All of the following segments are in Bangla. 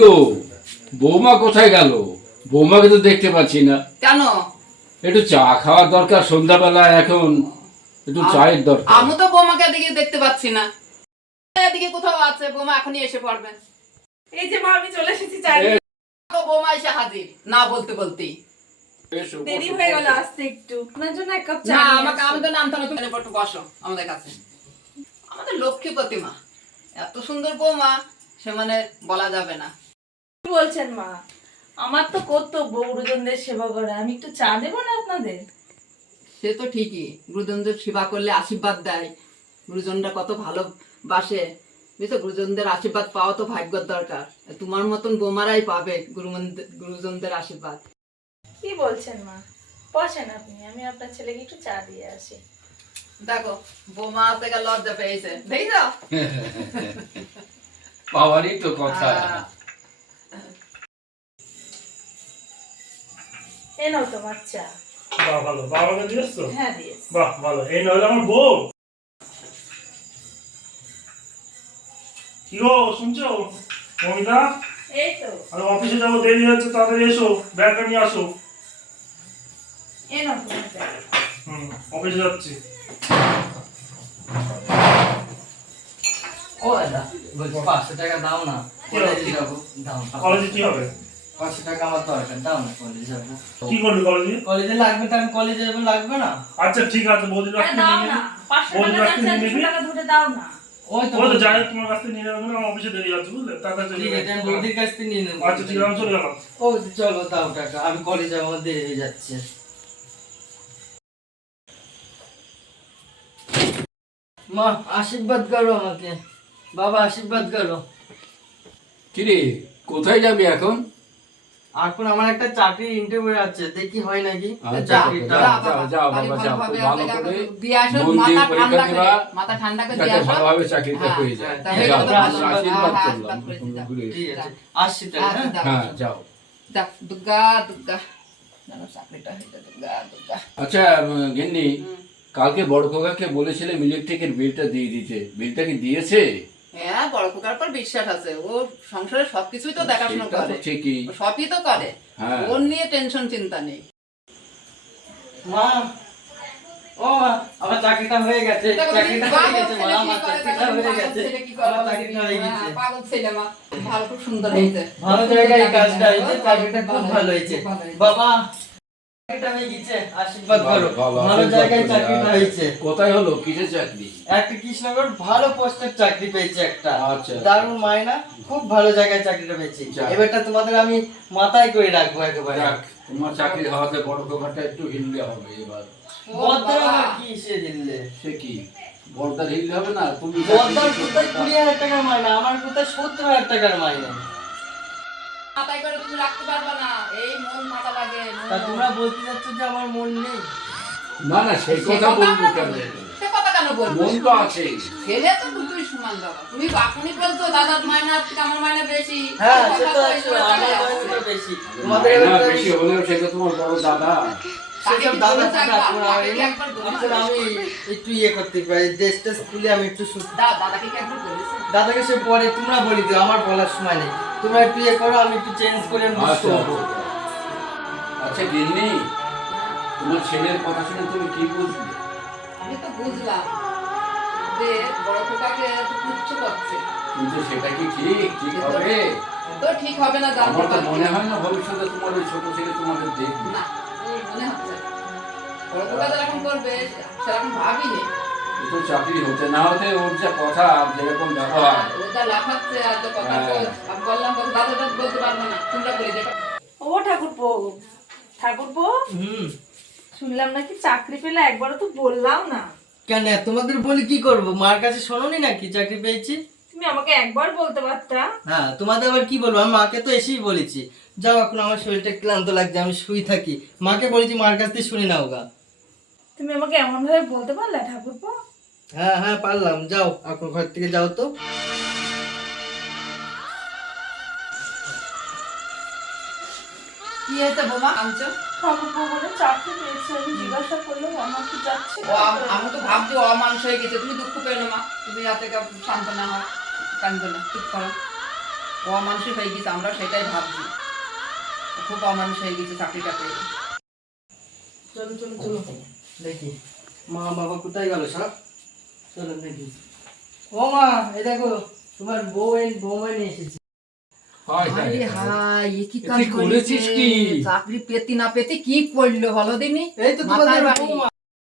গো বৌমা কোথায় গেল? বৌমাকে তো দেখতে পাচ্ছি না। কেন? একটু চা খাওয়ার দরকার সন্ধ্যাবেলা এখন একটু চায়ের দরকার। আমি তো বোমাকে এদিকে দেখতে পাচ্ছি না। এদিকে কোথাও আছে বোমা এখনই এসে পড়বে। এই যে মা আমি চলে এসেছি চাই তো বোমা এসে হাজির না বলতে বলতেই। দেরি হয়ে গেল আসতে একটু। আপনার জন্য এক কাপ চা না আমাকে আসি। আমাদের নামতে হবে তুমি একটু বসো আমাদের কাছে। আমাদের লক্ষ্মী প্রতিমা। এত সুন্দর বৌমা সে মানে বলা যাবে না। বলছেন মা? আমার তো কর্তব্য গুরুজনদের সেবা করা। আমি একটু চা দেবো না আপনাদের? সে তো ঠিকই। গুরুজনদের সেবা করলে আশীর্বাদ দেয়। গুরুজনরা কত ভালোবাসে। বুঝছ গুরুজনদের আশীর্বাদ পাওয়া তো ভাগ্যর দরকার। তোমার মতন বোমারাই পাবে গুরুজনদের আশীর্বাদ। কি বলছেন মা? বসেন আপনি আমি আপনার ছেলেকে একটু চা দিয়ে আসি। দেখো বোমা থেকে লজ্জা পেয়েছে। দেখছ? পাওয়ারই তো কথা। এ নাও তোমার চা বাহ ভালো। বাবাকে দিয়েছ? তো হ্যাঁ দিয়েছি। বাহ ভালো। এই নইলে আমার বউ। কি গো শুনছো? মমিতা? এই তো। আমি অফিসে যাব দেরি হচ্ছে তাড়াতাড়ি এসো ব্যাগটা নিয়ে আসো। এ নাও তোমার হুম অফিসে যাচ্ছি। ও দাদা বলছি পাঁচশো টাকা দাও না। কলেজে যাব দাও কলেজে কি হবে? পাঁচশো টাকা আমার দরকার দাও না কলেজে যাব। কি করবি কলেজে কলেজে লাগবে তো আমি কলেজে যাব লাগবে না? আচ্ছা ঠিক আছে বৌদির কাছ থেকে নিয়ে না নিবি পাঁচশো বৌদির কাছ থেকে নিয়ে নিবি। দাও না। ওই তো ওই যাই তোমার কাছ থেকে নিয়ে যাবে না অফিসে দেরি যাচ্ছে বুঝলে? তাড়াতাড়ি চলে ঠিক আছে আমি বৌদির কাছ থেকে নিয়ে নেব। আচ্ছা ঠিক আছে চলে গেলাম। ও চলো দাও টাকা। আমি কলেজে আমার দেরি হয়ে যাচ্ছে। মা আশীর্বাদ করো আমাকে। বাবা আশীর্বাদ করো। কিরে কোথায় যাবি এখন? এখন আমার একটা চাকরির ইন্টারভিউ আছে দেখি হয় নাকি। আচ্ছা, মাথা ঠান্ডা করে। ভালোভাবে চাকরিটা হ্যাঁ, যায়। আসছি হ্যাঁ যাও। দুর্গা দুর্গা। গিন্নি কালকে বড় খোকাকে বলেছিলাম ইলেকট্রিকের বিলটা দিয়ে দিতে। বিলটা কি দিয়েছে? হ্যাঁ বড় খোকার পর বিশ্বাস আছে। ও সংসারে সবকিছুই তো দেখাশোনা করে। ঠিকই। সবই তো করে। হ্যাঁ। ওর নিয়ে টেনশন চিন্তা নেই। মা ও মা আমার চাকরিটা হয়ে গেছে। চাকরিটা হয়ে গেছে মা আমার চাকরিটা হয়ে গেছে। আমার চাকরিটা হয়ে গেছে। পাগল ছেলে মা। ভালো খুব সুন্দর হয়েছে। ভালো জায়গায় কাজটা হয়েছে চাকরিটা খুব ভালো হয়েছে। বাবা আশীর্বাদ করো ভালো, ভালো জায়গায় করি। চাকরিটা কোথায় হলো? কিসের চাকরি? একটা কৃষ্ণনগর ভালো পোস্টের চাকরি পেয়েছে একটা। আচ্ছা। দারুণ মায়না খুব ভালো জায়গায় চাকরিটা পেয়েছি। এবারটা তোমাদের আমি মাথায় করে রাখব একেবারে। তোমার চাকরি হওয়াতে বড় খোকাটা একটু হিললে হবে এবার। বদ্দার কি সে দিলে সে কি? বড়দার হিললে হবে না? তুমি বদ্দার কোথায় কুড়ি হাজার টাকার মায়না আমার কোথায় সত্তর হাজার টাকার মায়না মাথায় করে তুমি রাখতে পারবে না। এই মন লাগে তা তোমরা বলতে যাচ্ছ যে আমার মন নেই। না না সেই কথা বলব কেন? সে কথা কেন বলব? মন তো আছে। ছেলে তো দুটোই সমান বাবা তুমি এখনই বলছো দাদার থেকে আমার মায়না বেশি। হ্যাঁ সে তো আমার বেশি। তোমাদের না বেশি হলেও সেটা তোমার বড় দাদা। ইয়ে? দাদাকে সে পরে তোমরা বলি দিও আমার বলার সময় নেই। তোমরা একটু ইয়ে করো আমি একটু চেঞ্জ করে বুঝতে আচ্ছা পারব। আচ্ছা গিন্নি তোমার ছেলের কথা শুনে তুমি কি বুঝলে? আমি তো বুঝলাম যে বড় খোকাকে এত তুচ্ছ করছে। কিন্তু সেটা কি ঠিক? ঠিক হবে? তো ঠিক হবে না জানতে আমার তো মনে হয় না ভবিষ্যতে তোমার ওই ছোট ছেলে তোমাকে দেখবে। না মনে হচ্ছে। বড় খোকা যেরকম করবে সেরকম ভাবিনি। তো চাকরি হতে না হতে ওর যা কথা যেরকম ব্যবহার। ও হ্যাঁ। ও ঠাকুরপো ঠাকুরপো শুনলাম নাকি চাকরি পেলে একবারও তো বললাম না। কেন তোমাদের বলি কি করব? মার কাছে শোনোনি নাকি চাকরি পেয়েছি? তুমি আমাকে একবার বলতে পারতা। হ্যাঁ তোমাদের আবার কি বলব? আমি মাকে তো এসেই বলেছি। যাও এখন আমার শরীরটা ক্লান্ত লাগছে আমি শুই থাকি। মাকে বলেছি মার কাছ থেকে শুনে নাও গা। তুমি আমাকে এমন ভাবে বলতে পারলে ঠাকুরপো? হ্যাঁ হ্যাঁ পারলাম। যাও এখন ঘর থেকে যাও তো। বোমা? আমি ভাবছি অমানুষ হয়ে গেছে। তুমি দুঃখ মা। তুমি যাতে শান্ত না হও কান্দো না। চুপ করো। ও হয়ে গেছে আমরা সেটাই ভাবছি। খুব অমানুষ হয়ে গেছে চাকরিটা পেয়ে। চলো চলো চলো। দেখি মা বাবা কোথায় গেল সব? চলো দেখি ও মা এই দেখো তোমার বউ বৌমা নিয়ে এসেছি। হায় হায় আরে হায়। হায় এ কি এ কাজ তুই করেছিস? করেছিস কি? চাকরি পেতি না পেতি কি করল বলো দিনি এই তো তোমাদের বৌমা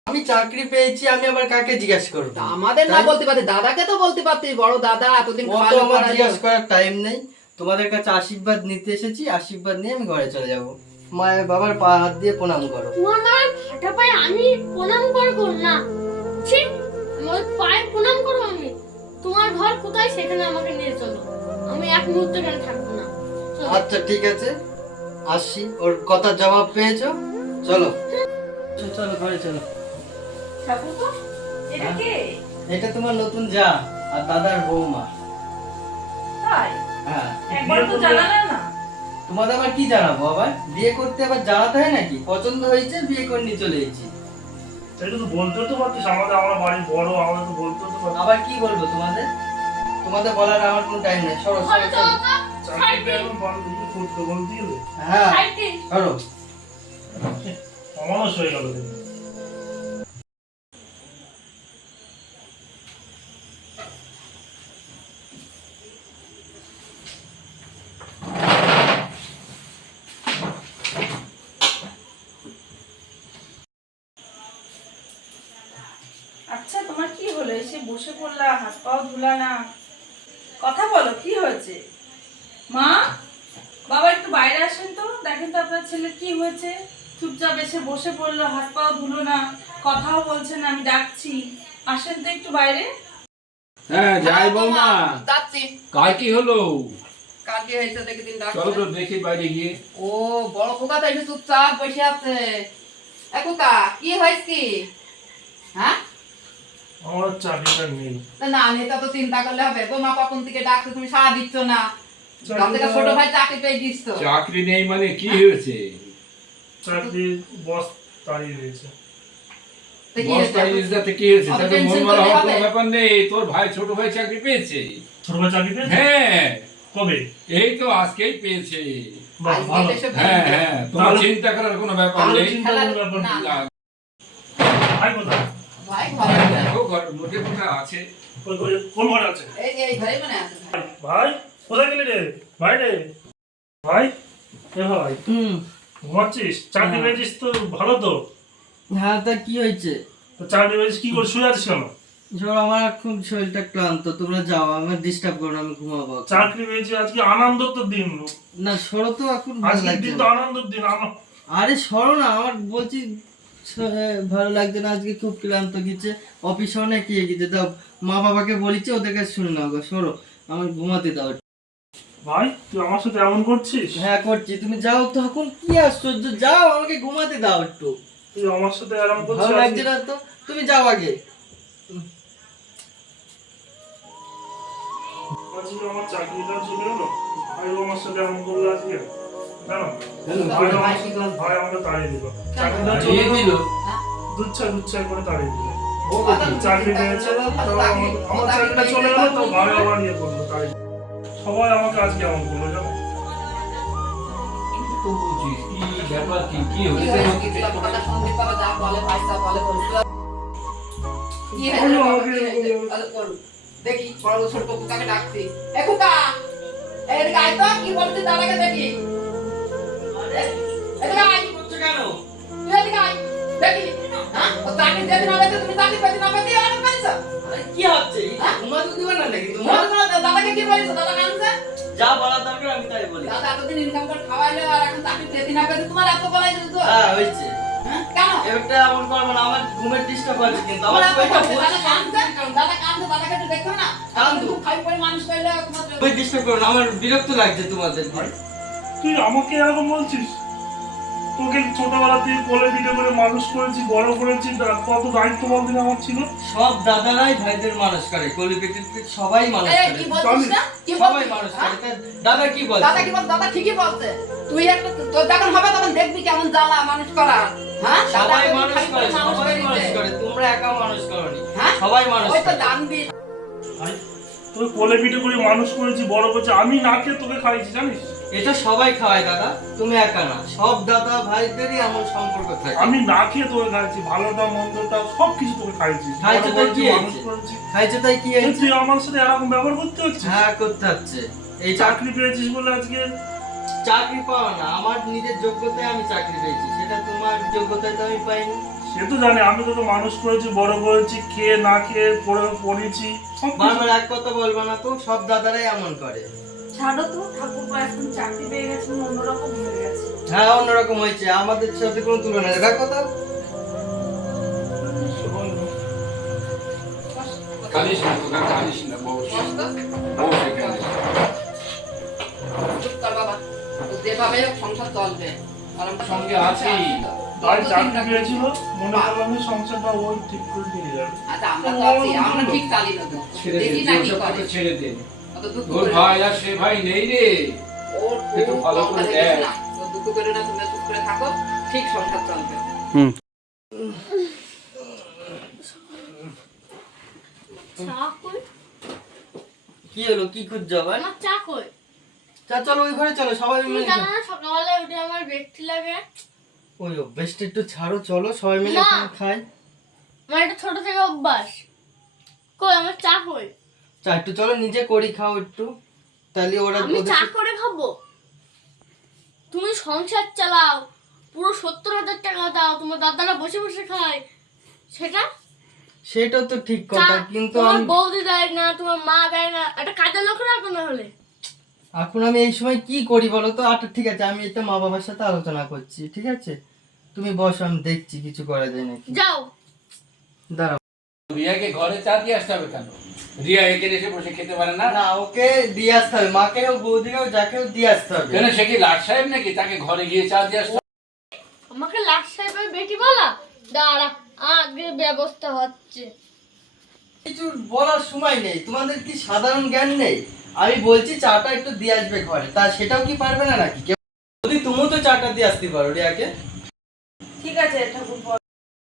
আমি চাকরি পেয়েছি আমি আবার কাকে জিজ্ঞাসা করব? আমাদের না বলতে পারতি দাদাকে তো বলতে পারতি বড় দাদা এতদিন। জিজ্ঞাসা করার টাইম নেই। তোমাদের কাছে আশীর্বাদ নিতে এসেছি আশীর্বাদ নিয়ে আমি ঘরে চলে যাব। মায়ের বাবার পা হাত দিয়ে প্রণাম করো। আমি প্রণাম করব না। ছি আমার পায়ে প্রণাম করব আমি। তোমার ঘর কোথায় সেখানে আমাকে নিয়ে চলো। আমি এক মুহূর্ত কেন থাকব না। আচ্ছা ঠিক আছে। আসছি ওর কথার জবাব পেয়েছ? চলো। চলো, চলো ঘরে চলো। এটা কে? এটা তোমার নতুন যা আর দাদার বৌমা। তাই? হ্যাঁ একবার তো জানালে না। তোমাদের আবার কি জানাব? আবার বিয়ে করতে আবার জানাতে হয় নাকি? পছন্দ হয়েছে বিয়ে করে নিয়ে চলে এসেছি। এটা তো বলতে তো পারতিস আমাদের আমার বাড়ি বড় আমাদের তো বলতে তো পারতিস। আবার কি বলব তোমাদের? তোমাদের বলার আমার কোনো টাইম নেই। সরো সরো সরো। চাকরিটা এখন বন্ধ দিয়ে করতে বলতে গেলে হ্যাঁ সাইডে সরো। অমানুষ হয়ে গেল দিন আচ্ছা তোমার কি হলো এসে বসে পড়লা হাত পাও ধুলা না। কথা বলো কি হয়েছে? মা বাবা একটু বাইরে আসেন তো দেখেন তো আপনার ছেলে কি হয়েছে। চুপচাপ এসে বসে পড়ল হাত পাও ধুলো না কথাও বলছে না আমি ডাকছি। আসেন তো একটু বাইরে। হ্যাঁ যাই বৌমা। যাচ্ছি। কার কি হলো? কার কি হয়েছে দেখি দিন চলো তো দেখি বাইরে গিয়ে। ও বড় খোকা তো এসে চুপচাপ বসে আছে। এ খোকা কি হয়েছে কি? হ্যাঁ? আমার চাকরিটা নেই। না, না নেতা তো চিন্তা করলে হবে। কখন থেকে ডাকতে তুমি সারা দিচ্ছ না। ছোট ভাই চাকরি পেয়ে দিচ্ছ চাকরি নেই মানে কি হয়েছে? বস তাড়িয়ে দিয়েছে। বস্তা হয়েছে? কি হয়েছে? তাতে মন মারা হওয়ার কোনো ব্যাপার নেই। তোর ভাই ছোট ভাই চাকরি পেয়েছে? ছোট ভাই চাকরি পেয়েছে? হ্যাঁ। কবে? এই তো আজকেই পেয়েছে। হ্যাঁ হ্যাঁ। তোমার চিন্তা করার কোনো ব্যাপার নেই। ভাই কোথায়? ভাই ঘরে দেখো ঘর মোটে মোটে আছে? কই- কই- কোন ঘরে আছে? এই যে এই ঘরে আছে। ভাই। ভাই কোথায় গেলি রে? ভাই রে ভাই এ ভাই হুম। ঘুমাচ্ছিস? চাকরি। পেয়েছিস তো? ভালো তো? হ্যাঁ তা কি হয়েছে? তো চাকরি পেয়েছিস কি করে? শুয়ে আছিস কেন? ধরো আমার এখন শরীরটা ক্লান্ত তোমরা যাও আমার ডিস্টার্ব করো আমি ঘুমাবো চাকরি পেয়েছি আজকে আনন্দ তো দিন। না সরো তো এখন দিন তো আনন্দের দিন আমার আরে সরো না আমার বলছি ভালো লাগছে না আজকে খুব ক্লান্ত গেছে। অফিস অনেক ইয়ে গেছে দাও মা বাবাকে বলেছি ওদের কাছে শুনে নাও গো সরো আমার ঘুমাতে দাও। ভাই তুই আমার সাথে এমন করছিস? হ্যাঁ করছি তুমি যাও তো এখন কি আশ্চর্য যাও আমাকে ঘুমাতে দাও একটু। তুই আমার সাথে এরকম করছিস? ভালো লাগছে না তো? তুমি যাও আগে। আমার চাকরিটা গেলো ভাই আমার সাথে এমন করল আজকে। সবাই আমাকে আজকে এমন করল জানো? ব্যাপার? কি কি হয়েছে? বলতে। দেখি বড় ছোট কুকাকে ডাকছি। এ কুকা এদিকে আয় তো কি বলছিস? দাদাকে দেখি। কি হচ্ছে? ঘুমাতে দিবে না নাকি? তোমার দাদাকে কি বলেছ? দাদা কানছে যা বলা দরকার আমি তাই বলি। দাদা এতদিন ইনকাম করে খাওয়াইলে আর এখন চাকরি পেতে না পেতে তোমার এত বলাই তো? হ্যাঁ হয়েছে। কেন? এটা এমন করব না আমার ঘুমের ডিস্টার্ব আছে কিন্তু। আমার এত দাদা কানছে দাদা কানছে দাদাকে একটু দেখো না? কান্দু। তুমি খাই পরে মানুষ পাইলে তোমার ডিস্টার্ব করো না আমার বিরক্ত লাগছে তোমাদের। তুই আমাকে এরকম বলছিস? তোকে ছোটবেলা থেকে কোলে পিঠে করে মানুষ করেছি বড় করেছি কত দায়িত্ব বলতে আমার ছিল? সব দাদারাই ভাইদের মানুষ করে কলিপিটির সবাই মানুষ করে। কি বলছিস না? কি সবাই মানুষ হ্যাঁ? করে দাদা কি বলে দাদা কি বল দাদা ঠিকই বলছে। তুই একটা তোর যখন হবে তখন দেখবি কেমন জ্বালা মানুষ করা। হ্যাঁ? সবাই মানুষ করে সবাই মানুষ করে তোমরা একা মানুষ করনি। হ্যাঁ? সবাই মানুষ ওই তো জানবি। ভাই তোকে কোলে পিঠে করে মানুষ করেছি বড় করেছি আমি না খেয়ে তোকে খাইছি জানিস? এটা সবাই খাওয়ায় দাদা। তুমি একা না। সব দাদা ভাইদেরই এমন সম্পর্ক থাকে। আমি না খেয়ে তোকে খাইছি ভালোটা মন্দটা সব কিছু তোকে খাইছি খাইছো তো করেছি, কি খাইছে তাই কি তুই আমার সাথে এরকম ব্যবহার করতে হচ্ছে? হ্যাঁ করতে হচ্ছে। এই চাকরি পেয়েছিস বলে আজকে? চাকরি পাওয়া না। আমার নিজের যোগ্যতায় আমি চাকরি পেয়েছি। সেটা তোমার যোগ্যতায় তো আমি পাইনি। সে তো জানে আমি তোকে মানুষ করেছি বড় করেছি খেয়ে না খেয়ে পড়ে পড়েছি বারবার এক কথা বলব না তো সব দাদারাই এমন করে। ছাড়ো তো ঠাকুরপা এখন চাকরি পেয়ে গেছে অন্যরকম হয়ে গেছে। হ্যাঁ অন্যরকম হয়েছে আমাদের সাথে কোনো তুলনা নেই। দেখো তো। কাঁদিস না তোকে কাঁদিস না বউ বউ সেখানে চুপ কর বাবা যেভাবে সংসার চলবে আর আমরা সঙ্গে আছি। ভাই চাকরি পেয়েছিল মনে করলাম যে সংসারটা ওই ঠিক করে নিয়ে যাবে আচ্ছা আমরা তো আছি আমরা ঠিক চালিয়ে দেবো। ছেড়ে দে দেখি না কি করে। কথা ছেড়ে দে অত দুঃখ তোর ভাই আর সে ভাই নেই রে। একটু ভালো করে দেখ। দুঃখ করে না তুমি চুপ করে থাকো। ঠিক সংসার চলবে। কই? কি হলো? কি খুঁজছো আবার? আমার চা কই? চা চলো ওই ঘরে চলো। সবাই মিলে জানো না সকালবেলা উঠে আমার ব্যক্তি লাগে। ওই অভ্যেসটা একটু ছাড়ো চলো সবাই মিলে খাই। আমার এটা ছোট থেকে অভ্যাস। কই আমার চা কই? চা একটু চলো নিজে করি খাও একটু। তাহলে ওরা আমি চা করে খাব। তুমি সংসার চালাও পুরো সত্তর হাজার টাকা দাও তোমার দাদারা বসে বসে খায়। সেটা? সেটা তো ঠিক কথা কিন্তু তোমার বৌদি দেয় না তোমার মা দেয় না একটা কাজের লোক রাখো না হলে। এখন আমি এই সময় কি করি বলো তো? আচ্ছা ঠিক আছে আমি এটা মা বাবার সাথে আলোচনা করছি ঠিক আছে? তুমি বসো আমি দেখছি কিছু করা যায় নাকি। যাও। দাঁড়াও। রিয়াকে ঘরে চা দিয়ে আসতে হবে কেন? রিয়া এখানে এসে বসে খেতে পারে না? না ওকে দিয়ে আসতে হবে। মাকে হোক বৌদিকে হোক যাকে হোক দিয়ে আসতে হবে। কেন সে কি লাট সাহেব নাকি? তাকে ঘরে গিয়ে চা দিয়ে আসতে আমাকে লাট সাহেবের বেটি বলা? দাঁড়া আগে ব্যবস্থা হচ্ছে। কিছু বলার সময় নেই। তোমাদের কি সাধারণ জ্ঞান নেই? আমি বলছি চাটা একটু দিয়ে আসবে ঘরে। তা সেটাও কি পারবে না নাকি? যদি তুমিও তো চাটা দিয়ে আসতে পারো রিয়াকে। ঠিক আছে ঠাকুরপা।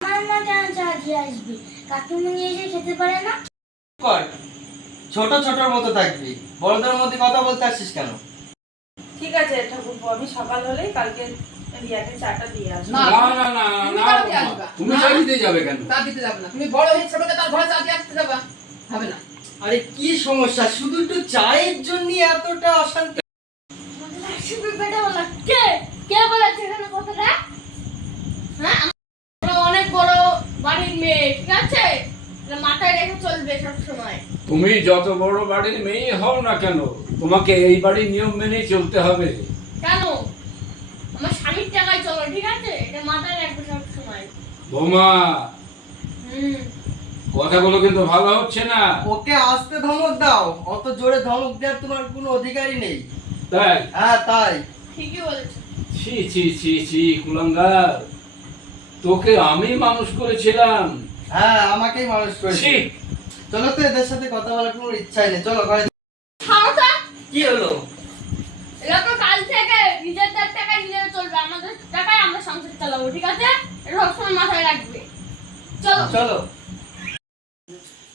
আমার মা কেন চা দিয়ে আসবি? কাকিমণি এসে খেতে পারে না? কর। ছোট ছোটর মতো থাকবি। বড়দের মধ্যে কথা বলতে আসছিস কেন? ঠিক আছে ঠাকুরপা আমি সকাল হলেই কালকে রিয়াকে চাটা দিয়ে আসব। না। না না না তুমি চা দিয়ে বৌমা। আসবা। তুমি না। চা দিতে যাবে কেন? চা দিতে যাবে না। তুমি বড় হয়ে ছোটকে তার ঘরে চা দিয়ে আসতে যাবা। হবে না। আরে কি সমস্যা? শুধু একটু চায়ের জন্য এতটা অশান্তি। লাটসাহেবের বেটা বলা। কে? কে বলেছে এখানে কথাটা? হ্যাঁ? অনেক বড় বাড়ির মেয়ে ঠিক আছে? মাথায় রেখে চলবে সব সময় তুমি যত বড় বাড়ির মেয়ে হও না কেন তোমাকে এই বাড়ির নিয়ম মেনেই চলতে হবে। কেন? আমার স্বামীর টাকায় চলো ঠিক আছে? এটা মাথায় রাখবে সব সময় বৌমা হুম। কথাগুলো কিন্তু ভালো হচ্ছে না। ওকে আসতে ধমক দাও অত জোরে ধমক দেওয়ার তোমার কোনো অধিকারই নেই। তাই? হ্যাঁ তাই। ঠিকই বলেছ। ছি ছি ছি ছি কুলাঙ্গার। তোকে আমি মানুষ করেছিলাম। হ্যাঁ আমাকেই মানুষ করেছি। চলো তো এদের সাথে কথা বলার কোনো ইচ্ছাই নেই। চলো ঘরে কি হলো? এরা কাল থেকে নিজেদের টাকায় নিজেরা চলবে আমাদের টাকায় আমরা সংসার চালাবো ঠিক আছে? এটা সবসময় মাথায় রাখবে। চলো। চলো।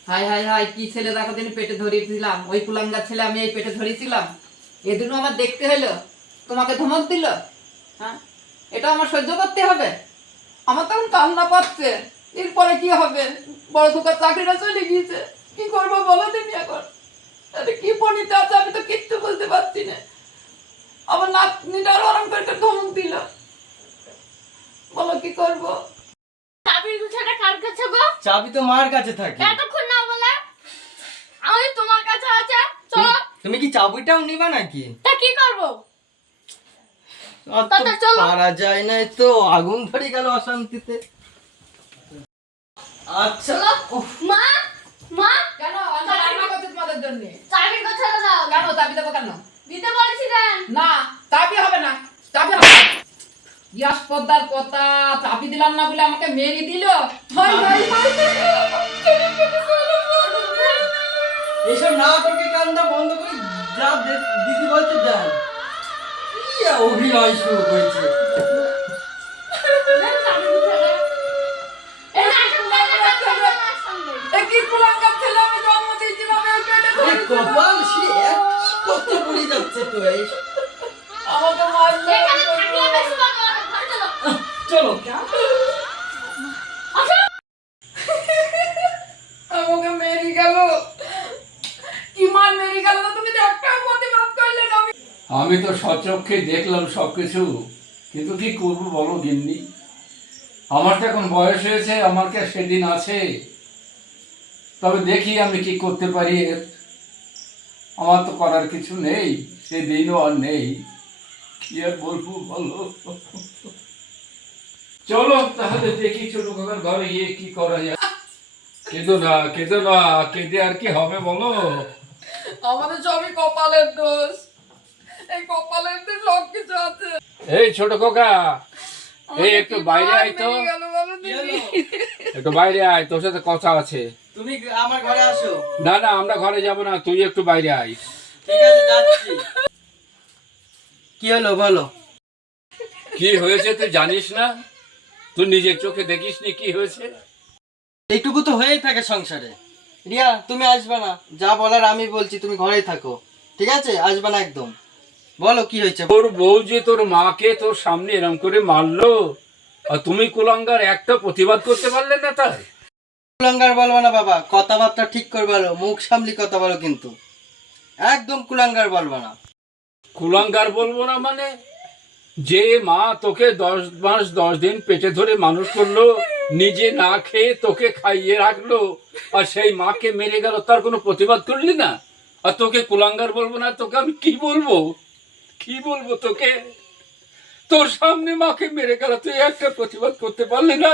হাই হাই হাই কি ছেলে? দেখো দিন পেটে ধরিয়েছিলাম। ওই কুলাঙ্গার ছেলে আমি এই পেটে ধরিয়েছিলাম। এদিনও আমার দেখতে হলো তোমাকে ধমক দিল। হ্যাঁ? এটা আমার সহ্য করতে হবে। আমার তখন কান্না পাচ্ছে। এরপরে কি হবে? বড় দোকান চাকরিটা চলে গিয়েছে। কি করব বলো তুমি এখন? আরে কি পণিতে আছে আমি তো কিচ্ছু বলতে পারছি না। আমার নাতনিটা আরও আরাম করে ধমক দিল। বলো কি করব? চাবির গুছাটা কার কাছে গো? চাবি তো মার কাছে থাকে। এতক্ষণ না বলে? আমি তোমার কাছে আছে। চলো। তুমি কি চাবিটাও নিবা নাকি? তা কি করব। পারা যায় না তো। আগুন ধরে গেল অশান্তিতে। আচ্ছা। মা মা। কেন? আমি রান্না করছি তোমাদের জন্য। চাবির গুছাটা দাও। কেন? চাবি দেবো কেন? দিতে বলেছিলেন না চাবি হবে না। চাবি হবে না। ইয়াস পদ্মার পতা চাবি দিলাম না বলে আমাকে মেরে দিল। এইসব নাটকে কান্দা বন্ধ করে যা দিদি বলছে যান অভিনয় শুরু করেছে। দিয়েছিলাম এই পেটে এ ধরেছিল। কত তো এই। আমাকে ঘরে চলো। চলো। আমাকে মেরে গেল। কি মার মেরে গেল তো তুমি তো একটা প্রতিবাদ করলে না আমি। তো সচক্ষে দেখলাম সবকিছু কিন্তু কি করব বলো গিন্নি? আমার তো এখন বয়স হয়েছে আমার কি সেদিন আছে? তবে দেখি আমি কি করতে পারি এর। আমার তো করার কিছু নেই সেদিনও আর নেই। কি আর বলব বলো? চলো তাহলে দেখি ছোট কাকার ঘরে গিয়ে কি করা যায়। কেঁদো না কেঁদো না কেঁদে আর কি হবে বলো? আমাদের সবই কপালের দোষ। এই কপালের দোষ সব কিছু আছে। এই ছোট কাকা এই একটু বাইরে আয় তো? একটু বাইরে আয় তোর সাথে কথা আছে। তুমি আমার ঘরে আসো। না না আমরা ঘরে যাব না তুই একটু বাইরে আয়। ঠিক আছে যাচ্ছি। কি হলো বলো। কি হয়েছে তুই জানিস না? তুই নিজের চোখে দেখিস নি কি হয়েছে? এইটুকু তো হয়েই থাকে সংসারে। রিয়া তুমি আসবে না। যা বলার আমি বলছি তুমি ঘরেই থাকো। ঠিক আছে? আসবে না একদম। বলো কি হয়েছে? তোর বউ যে তোর মাকে তোর সামনে এরম করে মারলো আর তুমি কুলাঙ্গার একটা প্রতিবাদ করতে পারলে না তাই কুলাঙ্গার বলব না বাবা, কথাবার্তা ঠিক করে বলো, মুখ সামলি কথা বলো কিন্তু। একদম কুলাঙ্গার বলব না। কুলাঙ্গার বলব না মানে যে মা তোকে দশ মাস, দশ দিন পেটে ধরে মানুষ করল, নিজে না খেয়ে তোকে খাইয়ে রাখল, আর সেই মাকে মেরে গেল, তার কোনো প্রতিবাদ করলি না? আর তোকে কুলাঙ্গার বলব না, তোকে আমি কি বলব? কি বলব তোকে? তোর সামনে মাকে মেরে গেল, তুই একটা প্রতিবাদ করতে পারলি না?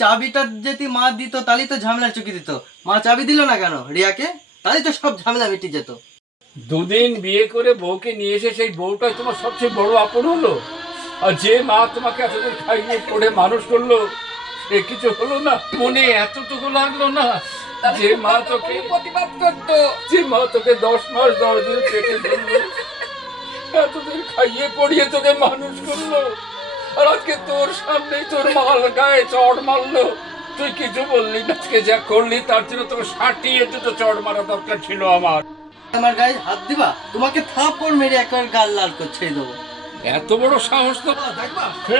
চাবিটা যদি মা দিত, তাহলেই তো ঝামেলা চুকি দিত। মা চাবি দিল না কেন রিয়াকে? তাহলেই তো সব ঝামেলা মিটে যেত। দুদিন বিয়ে করে বউকে নিয়ে এসে সেই বউটাই তোমার সবচেয়ে বড় আপন হলো? আর যে মা তোমাকে এতদিন খাইয়ে পড়ে মানুষ করল সে কিছু হলো না? মনে এতটুকু লাগল না যে মা তোকে প্রতিবাদ করতো, যে মা তোকে দশ মাস, দশ দিন পেটে এতদিন খাইয়ে পড়িয়ে তোকে মানুষ করল। আর আজকে তোর সামনেই তোর মাল গায়ে চড় মারলো। তুই কিছু বললি না আজকে যা করলি তার জন্য তোকে ষাটিয়ে দুটো চড় মারা দরকার ছিল আমার। আমার গায়ে হাত দিবা? তোমাকে থাপড় মেরে একবার গাল লাল করে ছেড়ে দেবো। এত বড় সাহস তো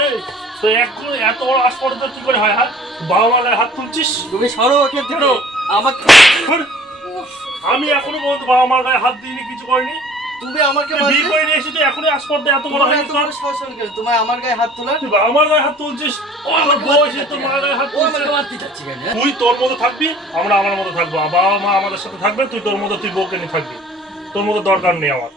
এই, তো এখন এত বড় আসপর্দা কি করে হয় হ্যাঁ? বাবা মার হাত তুলছিস? তুমি সরো ওকে কেন? আমাকে আমি এখনও পর্যন্ত বাবা মার গায়ে হাত দিইনি কিছু করিনি। তুমি আমাকে বিয়ে করে নিয়ে এসে তুই এখনই আসপর্দা এত বড় হয়ে গেছিস বড় সাহস হলো আমার গায়ে হাত তোলা তুই আমার মার গায়ে হাত তুলছিস? ও আমার বউ এসে তোর মার গায়ে হাত তুলছিস আমাকে মারতে যাচ্ছি কেন? তুই তোর মতো থাকবি আমরা আমার মতো থাকব। বাবা মা আমাদের সাথে থাকবে তুই তোর মতো তুই বউকে নিয়ে থাকবি। তোর মতো দরকার নেই আমার।